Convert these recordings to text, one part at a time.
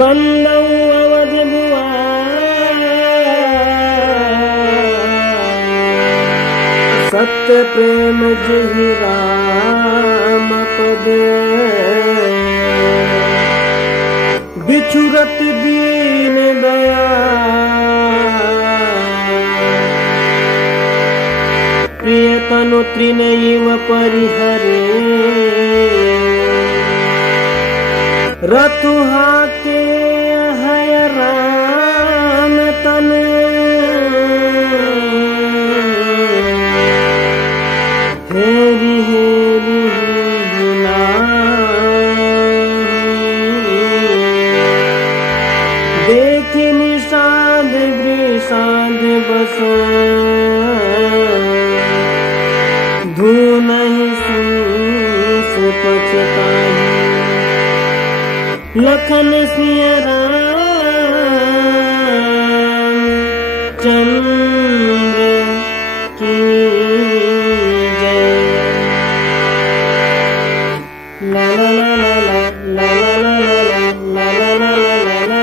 बंदौ अवध बुआ सत्य प्रेम जहि राम पद बिछुरत दीन दया प्रिय तनु त्रिनैव परिहरे रतु हाके हय राम तन हेरी हेरी देखि निषाद वृषाद बस धू नहीं शीस पछताई लखन सिय राम चंद्र की जय। ला ला ला ला ला ला ला ला ला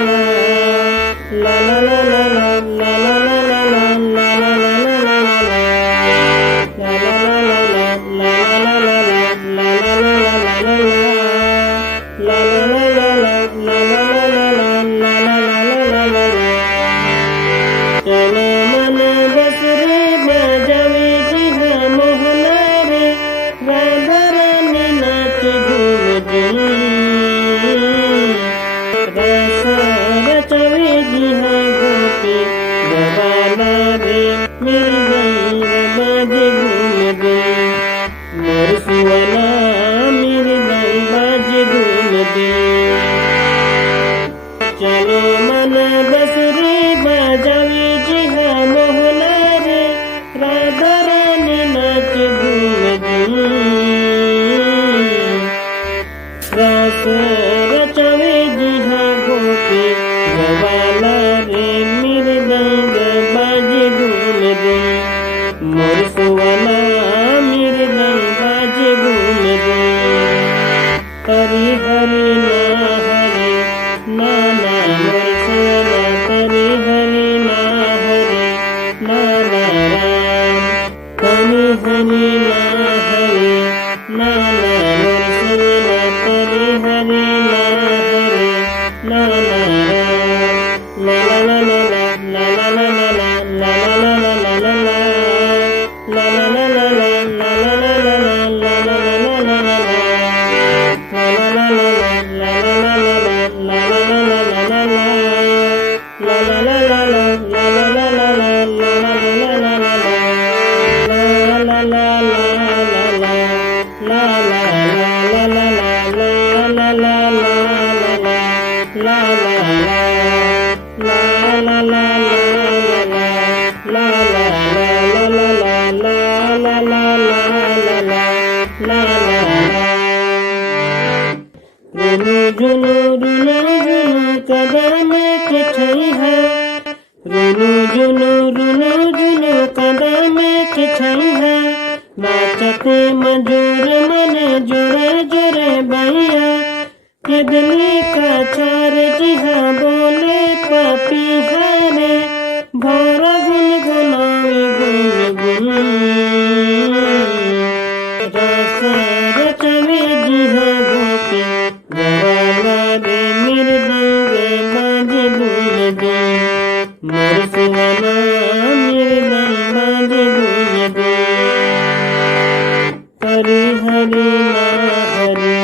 ला ला ला ला चलो मन बसरी बजावी जी हाँ मोहना रे राधा रानी नाच घूम गई रस रचवे जी हाँ गोपी गवाला रे मृदंग बाजे घूम गई मोर सुवना मृदंग बाजे घूम गई हरि हरि ना हरि ना ना मोर सुवना हरि हरि ना हरि ना ना राम हरि हरि ना हरि ना ना मोर सुवना हरि हरि ना हरि ना ना राम ला ला ला ला ला ला ला ला ला ला ला ला ला कदम के छई है रुनु जुनु कदम के छई है नाचते मजूर मन जोरे जोरे भैया किदली का चार जिहा बोले पापी हारे भोरा गुन गुनाई गुन गुन रस रचवे जिहा गोपी गवाला रे मृदंग बाजे भूल गई मोर सुवना मृदंग बाजे भूल गई हरि हरि ना हरि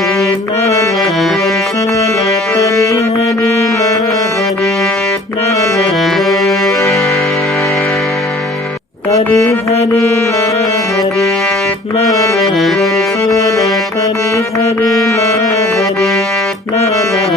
ना ना मोर सुवना हरि हरि ना हरि ना ना हरि हरि ना हरि ना ना मोर सुवना हरि हरि ना हरि ना ना